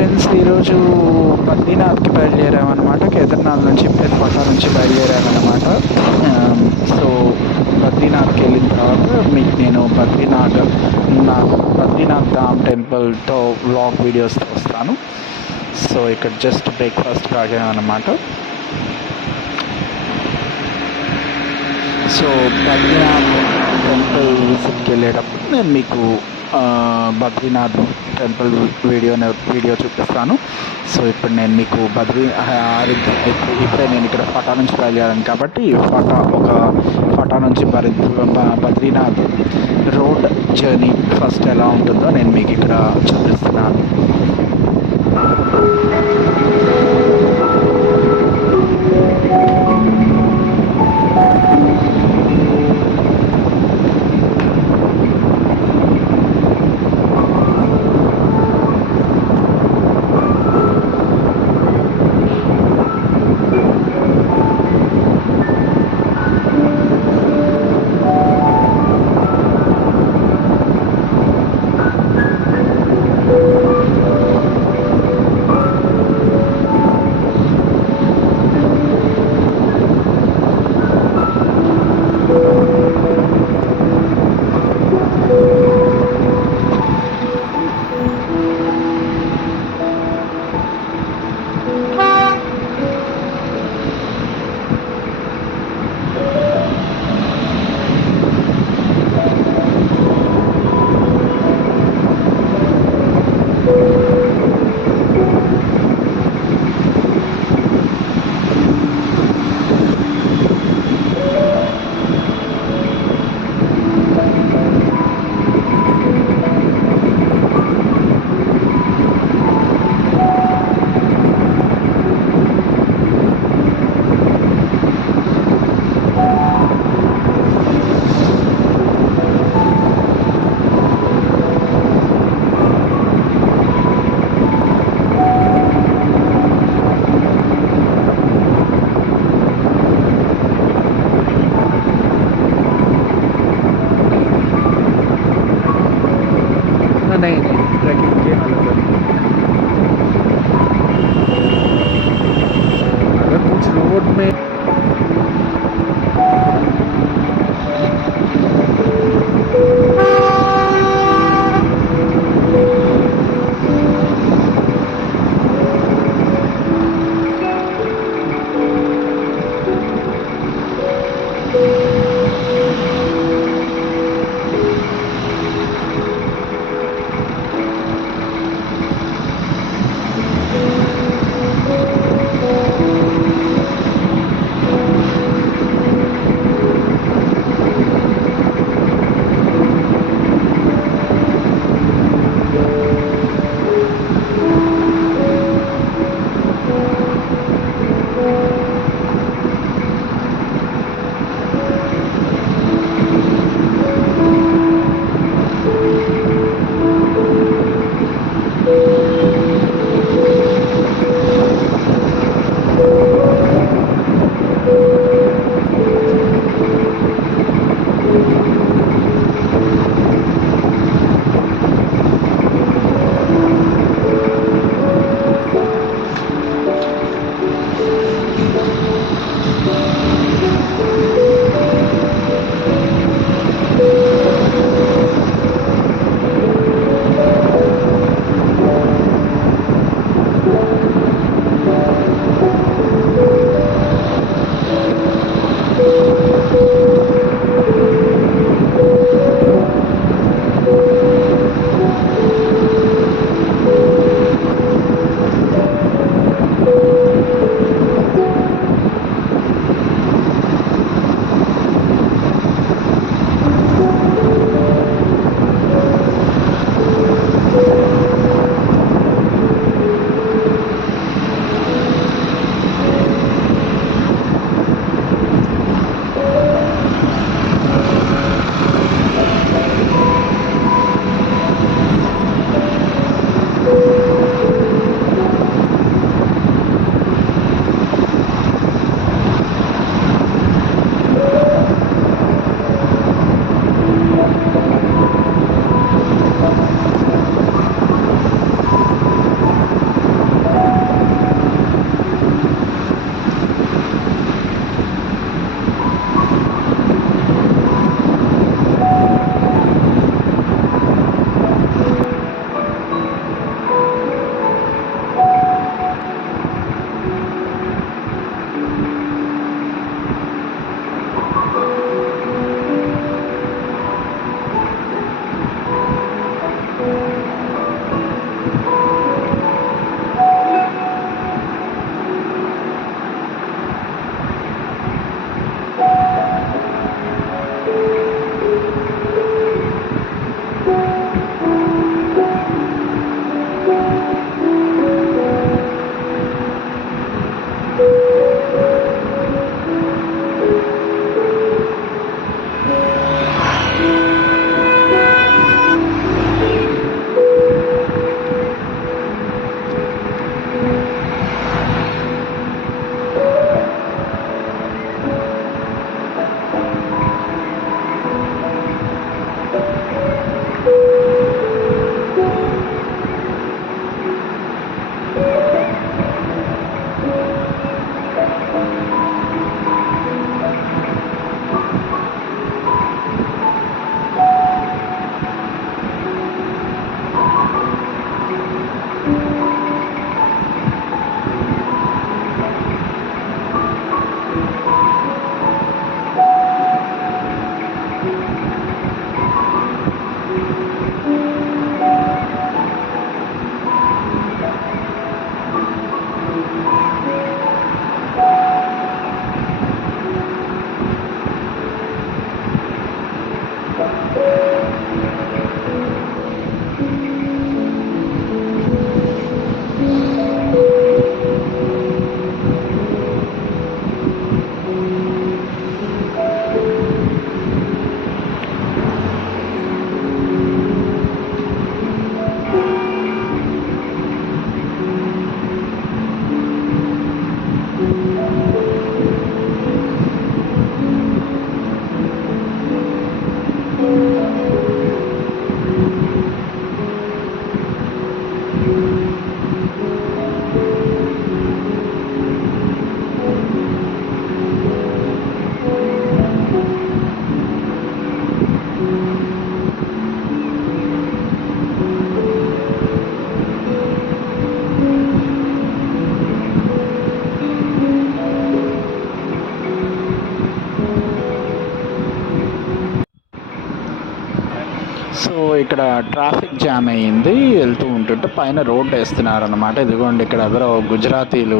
Friends, ఈరోజు బద్రీనాథ్కి బయలుదేరామన్నమాట. కేదార్నాథ్ నుంచి plus పటా నుంచి బయలుదేరామన్నమాట. సో బద్రీనాథ్కి వెళ్ళిన తర్వాత మీకు నేను బద్రీనాథ్ ధామ్ టెంపుల్తో వ్లాగ్ వీడియోస్తో వస్తాను. సో ఇక్కడ జస్ట్ బ్రేక్ఫాస్ట్ ఆగామన్నమాట. సో బద్రీనాథ్ టెంపుల్ విజిట్కి వెళ్ళేటప్పుడు నేను మీకు బద్రీనాథ్ టెంపుల్ వీడియో చూపిస్తాను. సో ఇప్పుడు నేను మీకు ఇప్పుడే నేను ఇక్కడ పటా నుంచి బయలుదేరాను కాబట్టి పటా నుంచి బద్రీనాథ్ రోడ్ జర్నీ ఫస్ట్ ఎలా ఉంటుందో నేను మీకు ఇక్కడ చూపిస్తున్నాను. नहीं ट्रैकिंग के अलग अगर कुछ रोड में సో ఇక్కడ ట్రాఫిక్ జామ్ అయ్యింది, వెళ్తూ ఉంటుంటే పైన రోడ్ వేస్తున్నారు అనమాట. ఇదిగోండి ఇక్కడ ఎవరో గుజరాతీలు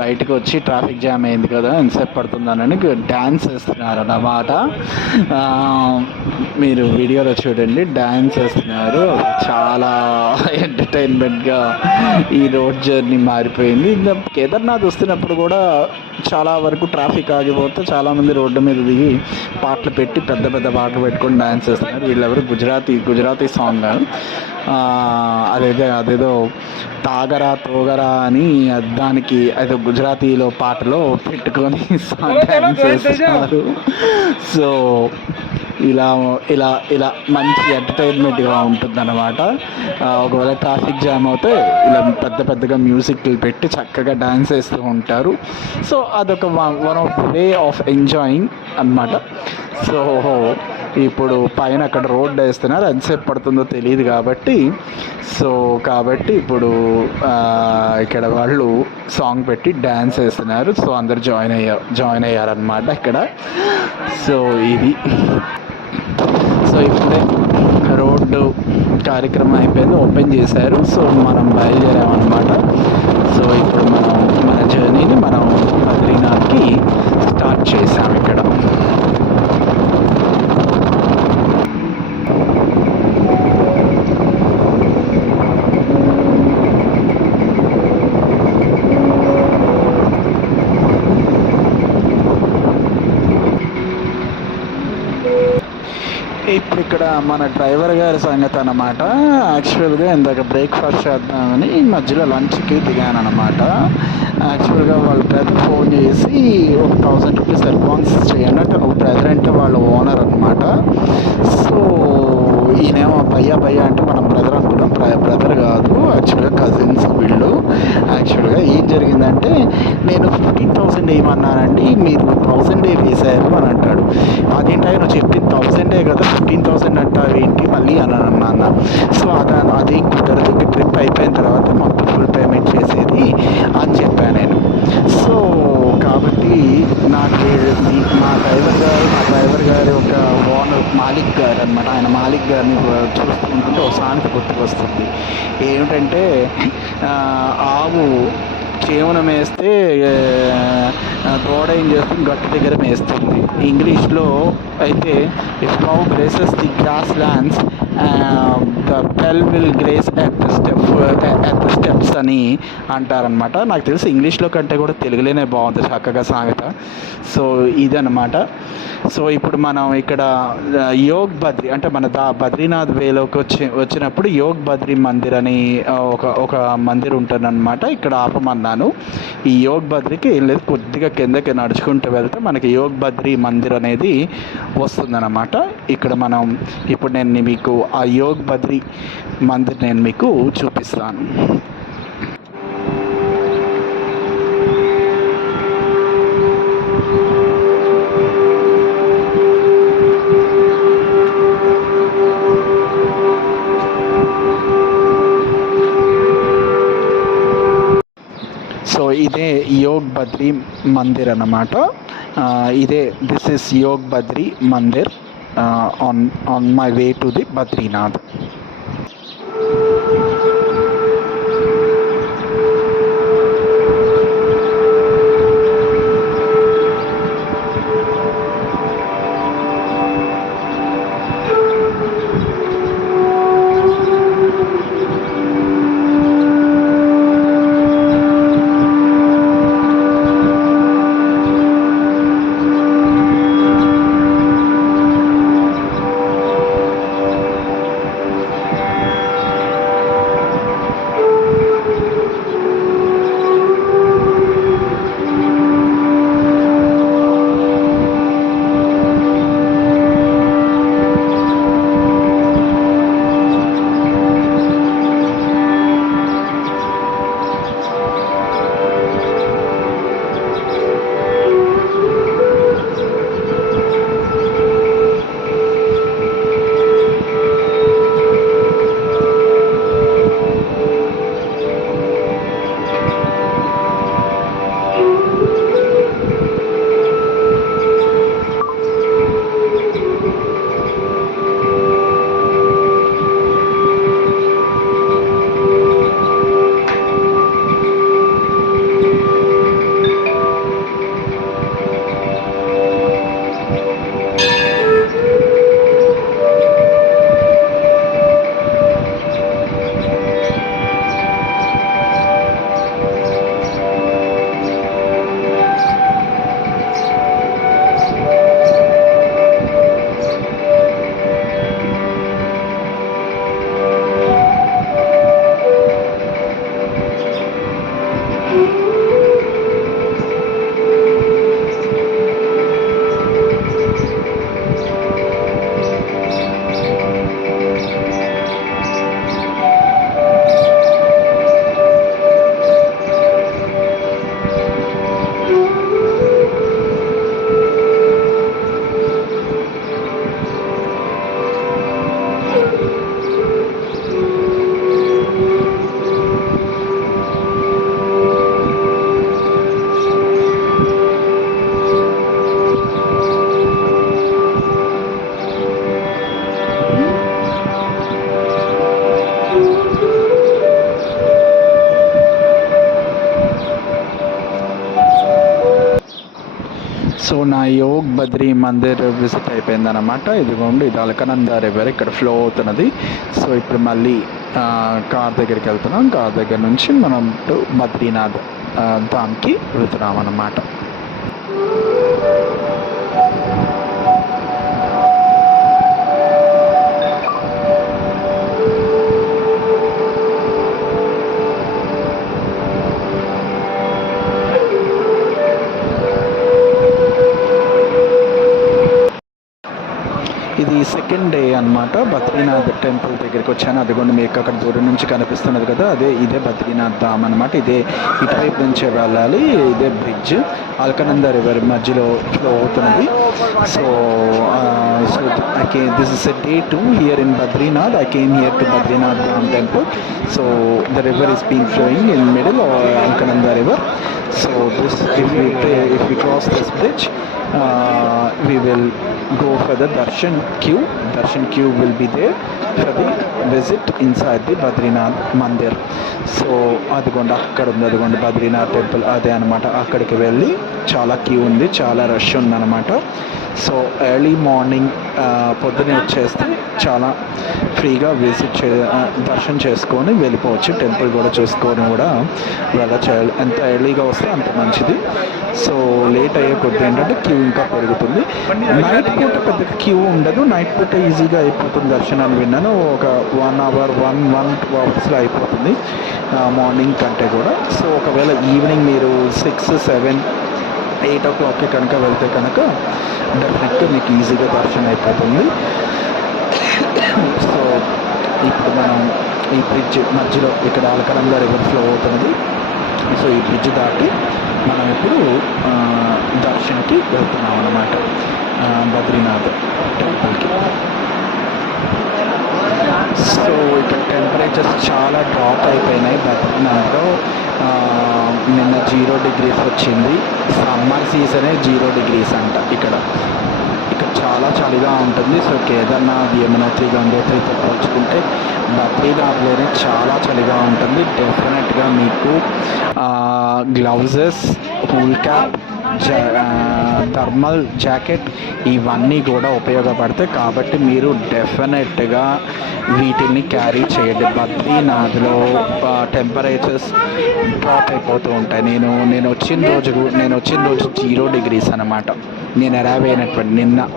బయటకు వచ్చి ట్రాఫిక్ జామ్ అయింది కదా ఎంతసేపు పడుతుందని డ్యాన్స్ వేస్తున్నారు అన్నమాట. మీరు వీడియోలో చూడండి, డ్యాన్స్ వేస్తున్నారు. చాలా ఎంటర్టైన్మెంట్గా ఈ రోడ్ జర్నీ మారిపోయింది. కేదార్నాథ్ వస్తున్నప్పుడు కూడా చాలా వరకు ట్రాఫిక్ ఆగిపోతే చాలామంది రోడ్డు మీద దిగి పాటలు పెట్టి పెద్ద పెద్ద పాటలు పెట్టుకొని డ్యాన్స్ చేస్తున్నారు. వీళ్ళెవరు గుజరాతీ సాంగ్, అదేదో తాగరా తోగరా అని దానికి అదో గుజరాతీలో పాటలో పెట్టుకొని డ్యాన్స్ చేస్తున్నారు. సో ఇలా ఇలా ఇలా మంచి ఎంటర్టైన్మెంట్గా ఉంటుందన్నమాట. ఒకవేళ ట్రాఫిక్ జామ్ అవుతే ఇలా పెద్ద పెద్దగా మ్యూజిక్లు పెట్టి చక్కగా డ్యాన్స్ వేస్తూ ఉంటారు. సో అదొక one of way of enjoying అన్నమాట. సో ఇప్పుడు పైన అక్కడ రోడ్ వేస్తున్నారు, ఎంతసేపు పడుతుందో తెలియదు కాబట్టి ఇప్పుడు ఇక్కడ వాళ్ళు సాంగ్ పెట్టి డ్యాన్స్ వేస్తున్నారు. సో అందరు జాయిన్ అయ్యారనమాట ఇక్కడ. సో ఇది ఇప్పుడే రోడ్డు కార్యక్రమం అయిపోయింది, ఓపెన్ చేశారు. సో మనం బయలుదేరామన్నమాట. సో ఇప్పుడు మన జర్నీని మనం బద్రీనాథ్కి స్టార్ట్ చేసాం ఇక్కడ. ఇప్పుడు ఇక్కడ మన డ్రైవర్ గారి సంగతి అన్నమాట. యాక్చువల్గా ఇందాక బ్రేక్ఫాస్ట్ చేద్దామని మధ్యలో లంచ్కి దిగాను అనమాట. యాక్చువల్గా వాళ్ళ బ్రదర్ ఫోన్ చేసి ఒక 1000 రూపీస్ అడ్వాన్స్ చేయండి అంటే, ఒక బ్రదర్ అంటే వాళ్ళ ఓనర్ అనమాట. సో ఈయనేమో భయ్యా అంటే మనం బ్రదర్ అనుకున్నాం, బ్రదర్ కాదు, యాక్చువల్గా కజిన్స్ వీళ్ళు. యాక్చువల్గా ఏం జరిగిందంటే నేను 15,000 వేయమన్నానండి, మీరు 1000 వేసారు అని అంటాడు. అదేంటో నువ్వు చెప్పింది 1000 కదా, 15,000 అంటారు ఏంటి మళ్ళీ అని అన్న. సో అదే కుదరదు, ట్రిప్ అయిపోయిన తర్వాత మొత్తం ఫుల్ పేమెంట్ చేసేది అని చెప్పాను నేను. సో కాబట్టి మా డ్రైవర్ గారి ఒక ఓనర్ మాలిక్ గారు అనమాట. ఆయన మాలిక్ గారిని చూస్తూ ఉంటుంటే ఒక సామెత గుర్తుకొస్తుంది. ఏమిటంటే ఆవు చేవున మేస్తే దూడ ఏం చేస్తుంది, గట్టు దగ్గర మేస్తుంది. ఇంగ్లీష్లో అయితే if cow grazes the grass lands the pell will graze at the steps అని అంటారనమాట. నాకు తెలిసి ఇంగ్లీష్లో కంటే కూడా తెలుగులోనే బాగుంది చక్కగా సామెత. సో ఇదన్నమాట. సో ఇప్పుడు మనం ఇక్కడ యోగ్ బద్రి అంటే మన బద్రీనాథ్ వేలోకి వచ్చినప్పుడు యోగ్ బద్రి మందిర్ అని ఒక మందిర్ ఉంటుందన్నమాట. ఇక్కడ ఆపమన్నాను. ఈ యోగ్ బద్రికి వెళ్ళేది కొద్దిగా కిందకి నడుచుకుంటూ వెళ్తే మనకి యోగ్ బద్రి మందిర్ అనేది వస్తుందన్నమాట. ఇక్కడ ఇప్పుడు నేను మీకు ఆ యోగ్ బద్రి మందిర్ నేను మీకు చూపిస్తాను. సో ఇదే యోగ్ బద్రి మందిర్ అన్నమాట. This is Yog Badri Mandir on my way to the Badrinath. So నా యోగ్ బద్రీ మందిర్ విజిట్ అయిపోయింది అనమాట. ఇదిగోండి, ఇది అలకనంద రివర్ ఇక్కడ ఫ్లో అవుతున్నది. సో ఇప్పుడు మళ్ళీ కార్ దగ్గరికి వెళ్తున్నాం. కార్ దగ్గర నుంచి మనం బద్రీనాథ్ ధామ్కి వెళ్తున్నాం అన్నమాట. ఇది సెకండ్ డే అనమాట. బద్రీనాథ్ టెంపుల్ దగ్గరికి వచ్చాను. అదిగోండి మీకు అక్కడ దూరం నుంచి కనిపిస్తున్నది కదా, ఇదే బద్రీనాథ్ ధామ్ అనమాట. ఇదే ఇటువైపు నుంచే వెళ్ళాలి. ఇదే బ్రిడ్జ్ అల్కనంద రివర్ మధ్యలో ఫ్లో అవుతున్నది. So this is a day 2 here in Badrinath. I came here to Badrinath Dham temple. So the river is being flowing in middle Alaknanda river. So this, if we cross this bridge, we will go for the darshan queue. Darshan queue will be there for the visit inside the Badrinath Mandir. So అదిగోండి అక్కడ ఉంది, అదిగోండి Badrinath temple అదే అనమాట. అక్కడికి వెళ్ళి చాలా queue ఉంది, చాలా రష్ ఉందన్నమాట. సో ఎర్లీ మార్నింగ్ పొద్దునే వచ్చేస్తే చాలా ఫ్రీగా విజిట్ దర్శనం చేసుకొని వెళ్ళిపోవచ్చు. టెంపుల్ కూడా చూసుకొని కూడా వెళ్ళచ్చు. ఎంత ఎర్లీగా వస్తే అంత మంచిది. సో లేట్ అయ్యే కొద్ది ఏంటంటే క్యూ ఇంకా పెరుగుతుంది. నైట్ పూట పెద్ద క్యూ ఉండదు. నైట్ పూట ఈజీగా అయిపోతుంది దర్శనాన్ని విన్నాను. ఒక 1 hour 1-2 hours అయిపోతుంది మార్నింగ్ కంటే కూడా. సో ఒకవేళ ఈవినింగ్ మీరు 6-7-8 o'clock కనుక వెళ్తే కనుక డెఫినెట్గా మీకు ఈజీగా దర్శనం అయిపోతుంది. సో ఇప్పుడు మనం ఈ బ్రిడ్జ్ మధ్యలో ఇక్కడ అలకనంద రివర్ ఫ్లో అవుతున్నది. సో ఈ బ్రిడ్జ్ దాటి మనం ఇప్పుడు దర్శన్కి వెళ్తున్నాం అన్నమాట, బద్రీనాథ్ టెంపుల్కి. సో ఇక్కడ టెంపరేచర్స్ చాలా డ్రాప్ అయిపోయినాయి బద్రీనాథ్లో. నిన్న 0 degrees వచ్చింది. సమ్మర్ సీజనే 0 degrees అంట ఇక్కడ చాలా చలిగా ఉంటుంది. సో కేదార్నాథ్, యమునోత్రి, గంగోత్రితో పోల్చుకుంటే బద్రీనాథ్లోనే చాలా చలిగా ఉంటుంది. డెఫినెట్గా మీకు gloves, cool cap, thermal jacket ఇవన్నీ కూడా ఉపయోగపడతాయి. కాబట్టి మీరు డెఫినెట్గా వీటిని క్యారీ చేయండి. బద్రీనాథ్లో టెంపరేచర్స్ డ్రాప్ అయిపోతూ ఉంటాయి. నేను వచ్చిన రోజు 0 degrees అనమాట. నేను అరైవ్ అయినటువంటి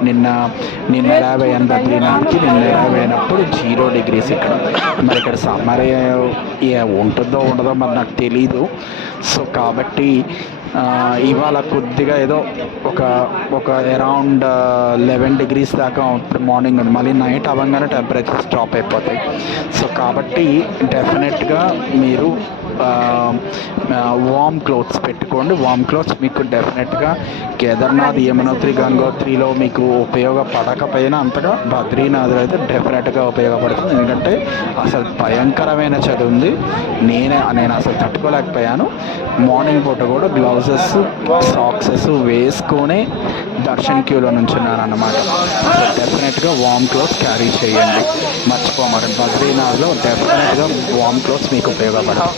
నిన్న అరైవ్ అయ్యాను బద్రీనాథ్కి. నిన్న అరైవ్ అయినప్పుడు 0 degrees ఇక్కడ. మరి ఇక్కడ సమ్మర్ ఉంటుందో ఉండదో మరి నాకు తెలీదు. సో కాబట్టి ఇవాళ కొద్దిగా ఏదో ఒక అరౌండ్ 11 degrees దాకా ఉంటుంది మార్నింగ్ నుండి. మళ్ళీ నైట్ అవ్వగానే టెంపరేచర్స్ డ్రాప్ అయిపోతాయి. సో కాబట్టి డెఫినెట్గా మీరు వార్మ్ క్లోత్స్ పెట్టుకోండి. వార్మ్ క్లోత్స్ మీకు డెఫినెట్గా కేదార్నాథ్, యమునోత్రి, గంగోత్రిలో మీకు ఉపయోగపడకపోయినా అంతగా బద్రీనాథ్లో అయితే డెఫినెట్గా ఉపయోగపడుతుంది. ఎందుకంటే అసలు భయంకరమైన చలి ఉంది. నేను అసలు తట్టుకోలేకపోయాను. మార్నింగ్ పూట కూడా గ్లౌజెస్, సాక్సెస్ వేసుకొని దర్శన్ క్యూలో నుంచున్నాను అన్నమాట. సో డెఫినెట్గా వార్మ్ క్లోత్స్ క్యారీ చేయండి, మర్చిపోమారు. బద్రీనాథ్లో డెఫినెట్గా వార్మ్ క్లోత్స్ మీకు ఉపయోగపడతాయి.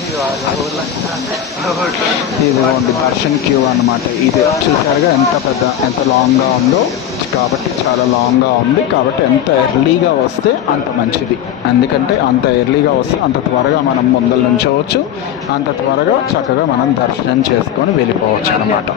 ఇదిగోండి దర్శన్ క్యూ అన్నమాట. ఇది చూసారుగా ఎంత లాంగ్గా ఉందో. కాబట్టి చాలా లాంగ్గా ఉంది. కాబట్టి ఎంత ఎర్లీగా వస్తే అంత మంచిది. ఎందుకంటే అంత ఎర్లీగా వస్తే అంత త్వరగా మనం ముందల నుంచోవచ్చు, అంత త్వరగా చక్కగా మనం దర్శనం చేసుకొని వెళ్ళిపోవచ్చు అన్నమాట.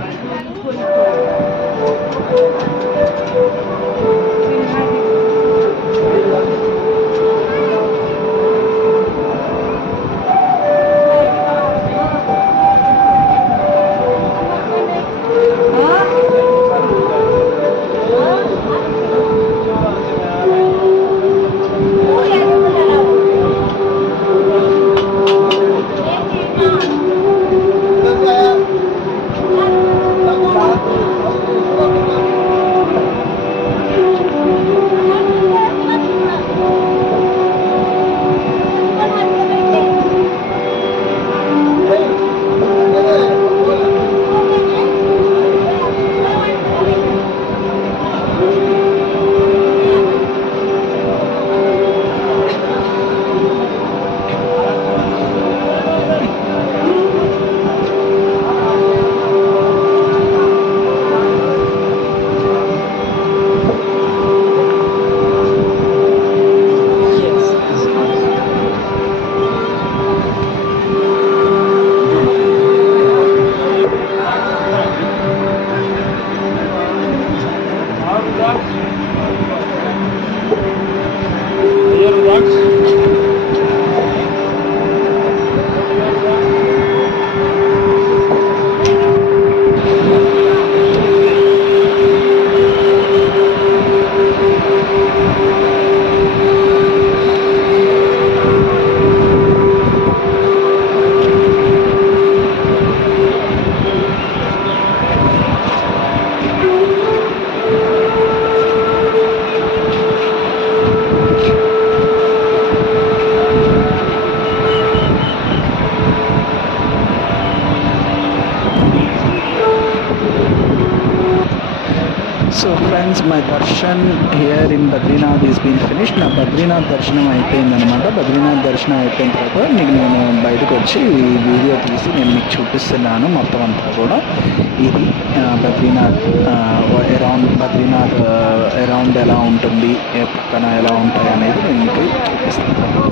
Darshan here in Badrinath is been finished. నా బద్రీనాథ్ దర్శనం అయిపోయిందనమాట. బద్రీనాథ్ దర్శనం అయిపోయిన తర్వాత మీకు నేను బయటకు వచ్చి ఈ వీడియో తీసి నేను మీకు చూపిస్తున్నాను మొత్తం అంతా కూడా. ఇది బద్రీనాథ్ అరౌండ్ బద్రీనాథ్ అరౌండ్ ఎలా ఉంటుంది, పక్కన ఎలా ఉంటాయి అనేది నేను మీకు చూపిస్తాను.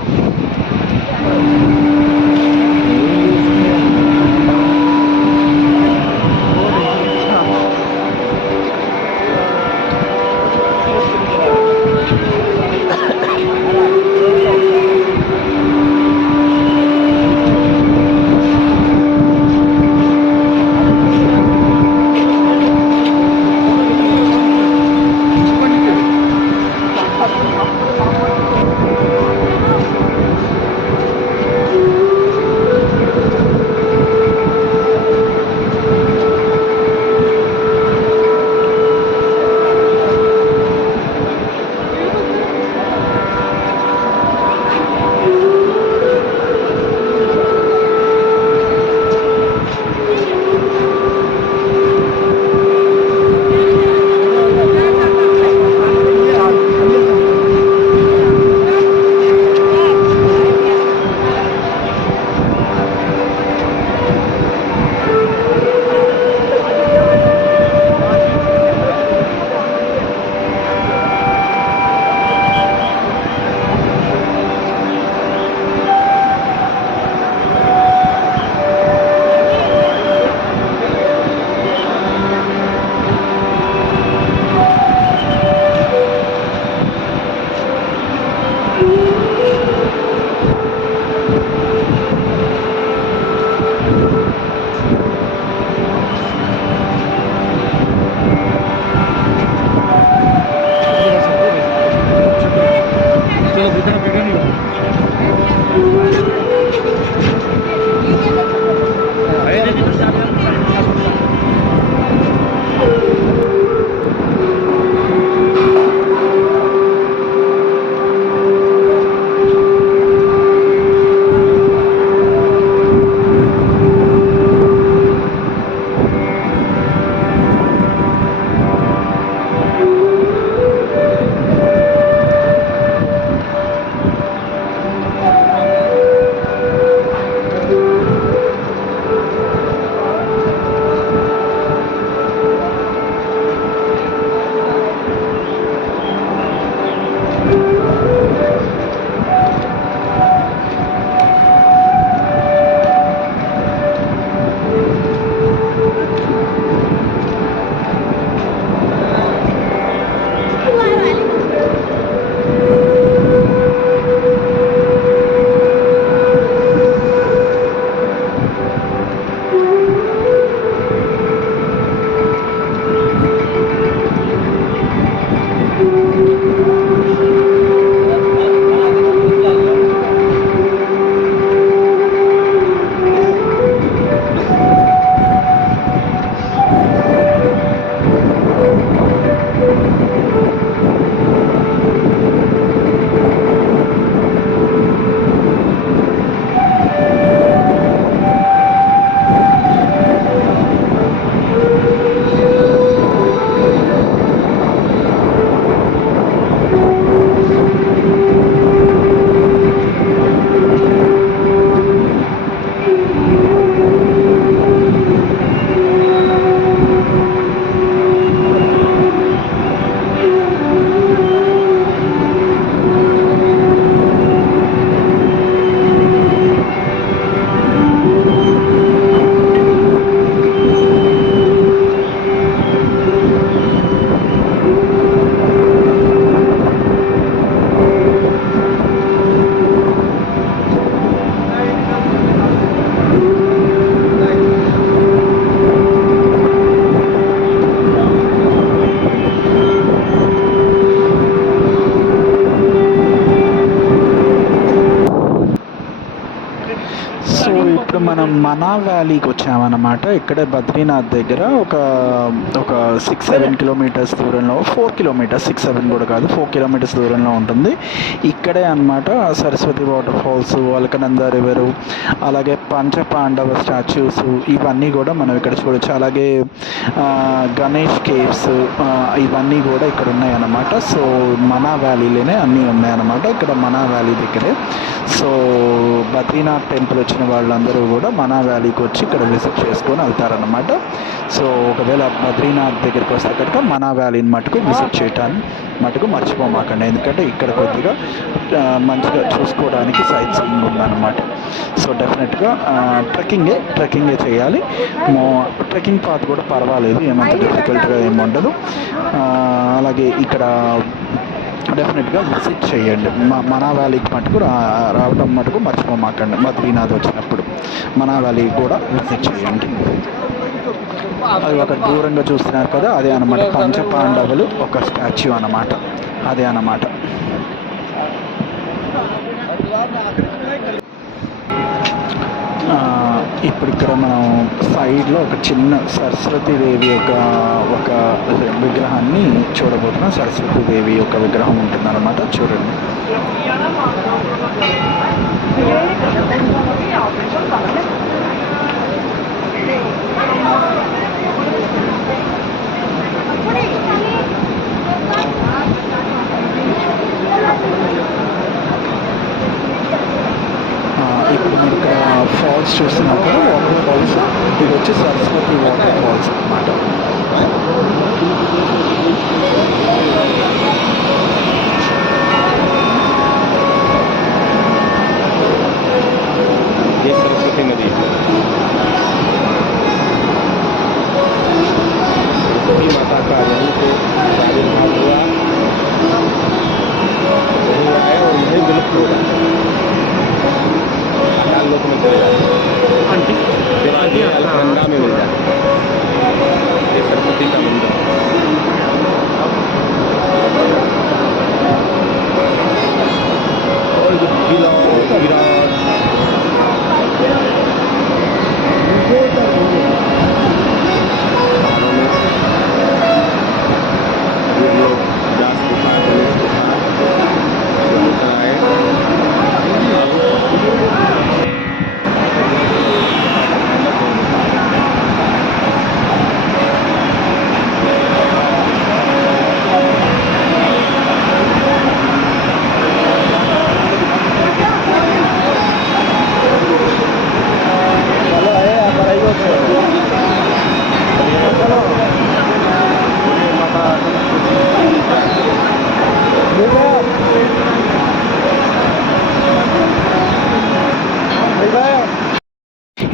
మనం మనా వ్యాలీకి వచ్చామన్నమాట. ఇక్కడే బద్రీనాథ్ దగ్గర ఒక ఒక 6-7 కిలోమీటర్స్ దూరంలో, 4 కిలోమీటర్స్, 6-7 కూడా కాదు, 4 కిలోమీటర్స్ దూరంలో ఉంటుంది. ఇక్కడే అనమాట Saraswati water falls, Alaknanda river, అలాగే పంచపాండవ స్టాచ్యూస్, ఇవన్నీ కూడా మనం ఇక్కడ చూడొచ్చు. అలాగే గణేష్ కేవ్స్, ఇవన్నీ కూడా ఇక్కడ ఉన్నాయన్నమాట. సో మనా వ్యాలీలోనే అన్నీ ఉన్నాయన్నమాట, ఇక్కడ మనా వ్యాలీ దగ్గరే. సో బద్రీనాథ్ టెంపుల్ వచ్చిన వాళ్ళందరూ కూడా మనా వ్యాలీకి వచ్చి ఇక్కడ విజిట్ చేసుకొని వెళ్తారనమాట. సో ఒకవేళ బద్రీనాథ్ దగ్గరికి వస్తే కనుక మనా వ్యాలీని మటుకు విజిట్ చేయటాన్ని మటుకు మర్చిపోమాకండి, ఎందుకంటే ఇక్కడ కొద్దిగా మంచిగా చూసుకోవడానికి సైట్ సీయింగ్ ఉందన్నమాట. సో డెఫినెట్గా ట్రెక్కింగే చేయాలి. ట్రెక్కింగ్ పాత్ కూడా పర్వాలేదు, ఏమంత డిఫికల్ట్గా ఏమి ఉండదు. అలాగే ఇక్కడ డెఫినెట్గా విజిట్ చేయండి. మనా వ్యాలీకి మటుకు రావటం మటుకు మర్చిపోమాకండి. బద్రీనాథ్ వచ్చినప్పుడు మనా వ్యాలీ కూడా విజిట్ చేయండి. అది ఒక దూరంగా చూస్తున్నారు కదా, అదే అన్నమాట పంచపాండవులు ఒక స్టాచ్యూ అన్నమాట, అదే అన్నమాట. ఇప్పుడు ఇక్కడ మనం సైడ్లో ఒక చిన్న సరస్వతీదేవి ఒక విగ్రహాన్ని చూడబోతున్నాం. సరస్వతీదేవి యొక్క విగ్రహం ఉంటుందన్నమాట, చూడండి. ఇప్పుడు మీరు ఇక్కడ ఫాల్స్ చూస్తున్నారు కదా, వాటర్ ఫాల్స్. ఇది వచ్చి సరస్వతి వాటర్ ఫాల్స్ అన్నమాట. ये सरस्वती नदी माता का यहीं पे आविर्भाव हुआ, यहीं आए और यहीं विलुप्त हो जाते हैं, अकाल लोक में चले जाते हैं, अलकनंदा में मिल जाते हैं। ये सरस्वती का मंदिर और विराट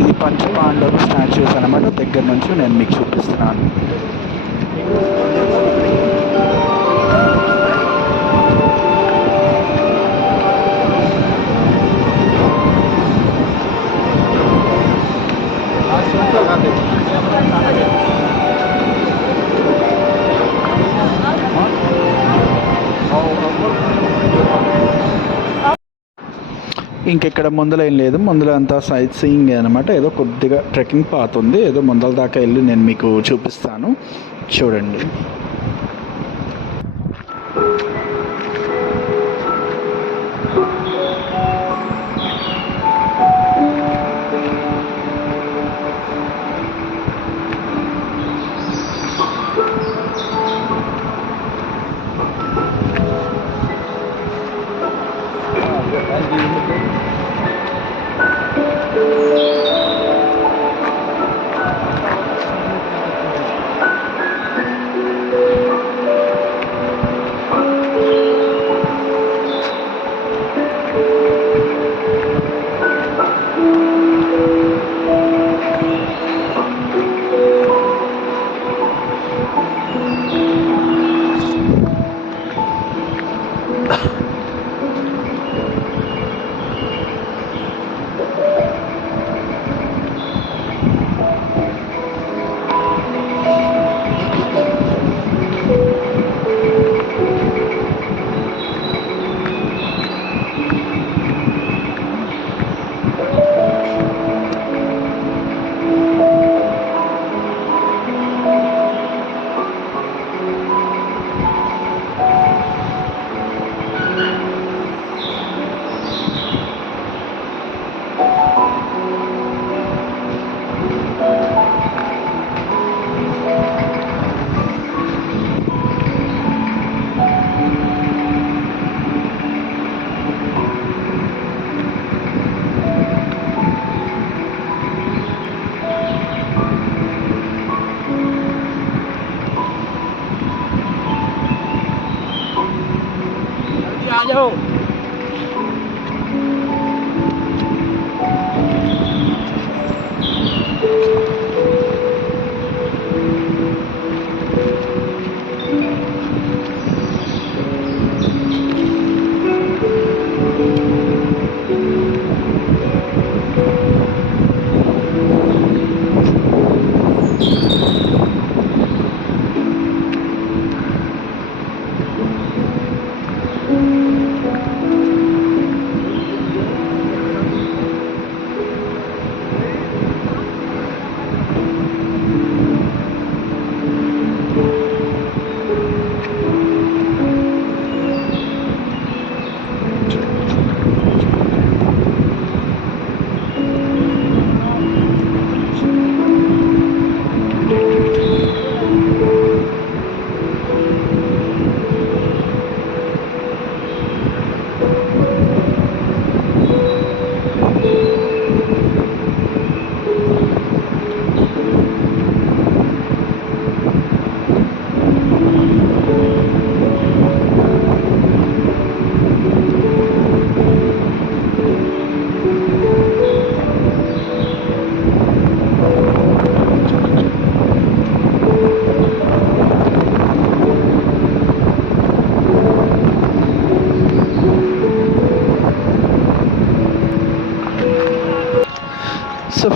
ఇది పంచపాండవ స్టాచ్యూస్ అన్నమాట. దగ్గర నుంచి నేను మీకు చూపిస్తున్నాను. ఇంకెక్కడ ముందర ఏం లేదు, ముందర అంతా సైట్ సీయింగ్ అనమాట. ఏదో కొద్దిగా ట్రెక్కింగ్ పాత్ ఉంది, ఏదో ముందల దాకా వెళ్ళి నేను మీకు చూపిస్తాను, చూడండి.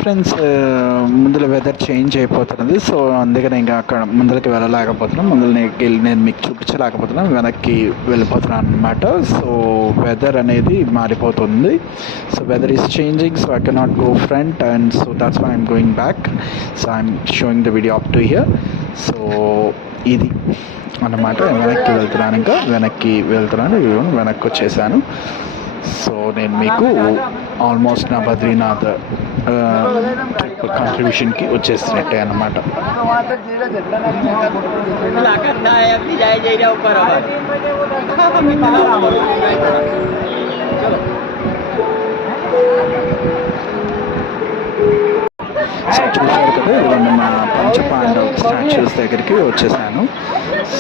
ఫ్రెండ్స్, ముందుల వెదర్ చేంజ్ అయిపోతున్నది. సో అందుకని ఇంకా అక్కడ ముందరికి వెళ్ళలేకపోతున్నాం, నేను మీకు చూపించలేకపోతున్నాను, వెనక్కి వెళ్ళిపోతున్నాను అనమాట. సో వెదర్ అనేది మారిపోతుంది. So weather is changing, so I cannot go front, and so that's why I'm going back. So I'm showing the video up to here. So ఇది అన్నమాట. వెనక్కి వెళ్తున్నాను, వెనక్కి వచ్చేసాను. సో నేను మీకు ఆల్మోస్ట్ నా బద్రీనాథ్ ట్రిప్ కంట్రిబ్యూషన్కి వచ్చేసినట్టే అన్నమాట. సో చూశారు కదా, ఇదిగోండి మా పంచపాండవ్ స్టాచ్యూస్ దగ్గరికి వచ్చేసాను.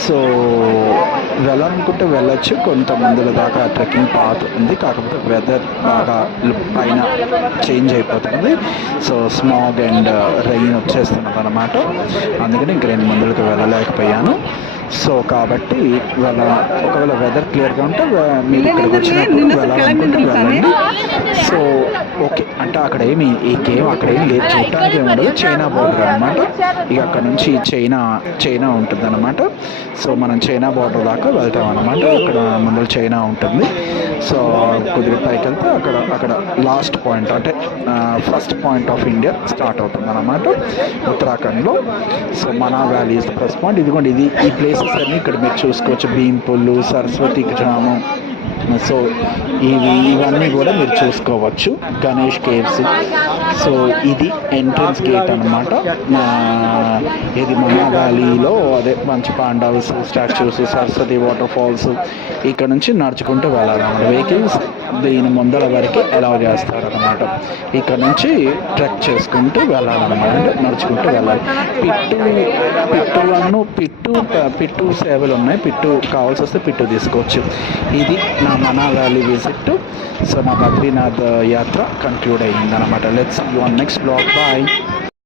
సో వెళ్ళాలనుకుంటే వెళ్ళొచ్చు, కొంత మందుల దాకా ట్రెక్కింగ్ పాత్ ఉంది. కాకపోతే వెదర్ బాగా పైన చేంజ్ అయిపోతుంది. సో స్మాగ్ అండ్ రెయిన్ వచ్చేస్తున్నది అనమాట. అందుకని ఇంక 2 మందులకు వెళ్ళలేకపోయాను. సో కాబట్టి ఒకవేళ వెదర్ క్లియర్గా ఉంటే మీరు ఇక్కడికి వచ్చినప్పుడు వెళ్ళాలనుకుంటే వెళ్ళండి. సో ఓకే, అంటే అక్కడ ఏమి లేదు, చూడటానికి ఏమి ఉండదు. చైనా బోర్డర్ అనమాట. ఇక అక్కడ నుంచి చైనా ఉంటుంది అనమాట. సో మనం చైనా బోర్డర్ దాకా వెళ్తాం అనమాట. అక్కడ ముందు చైనా ఉంటుంది. సో కొద్దిగా పైకి వెళ్తే అక్కడ లాస్ట్ పాయింట్, అంటే first point of India start అవుతుంది అనమాట, ఉత్తరాఖండ్లో. సో మనా valley is the first point. ఇదిగోండి, ఈ ప్లేసెస్ అన్నీ ఇక్కడ మీరు చూసుకోవచ్చు. భీంపుల్లు, సరస్వతి గ్రామం, సో ఇవన్నీ కూడా మీరు చూసుకోవచ్చు. గణేష్ కేవ్స్. సో ఇది ఎంట్రన్స్ గేట్ అనమాట. ఇది మనా వ్యాలీలో అదే పంచపాండవ్స్ స్టాచ్యూస్, సరస్వతి వాటర్ ఫాల్స్. ఇక్కడ నుంచి నడుచుకుంటూ వెళ్ళాలన్నమాట. వెహికల్స్ దీని ముందర వరకు అలౌ చేస్తారనమాట. ఇక్కడ నుంచి ట్రెక్ చేసుకుంటూ వెళ్ళాలన్నమాట, అంటే నడుచుకుంటూ వెళ్ళాలి. పిట్టు సేవలు ఉన్నాయి. పిట్టు కావాల్సి వస్తే పిట్టు తీసుకోవచ్చు. ఇది నా మనా వ్యాలీ విజిట్. సో నా బద్రీనాథ్ యాత్ర కంక్లూడ్ అయ్యిందనమాట. Let's see you on next blog. Bye.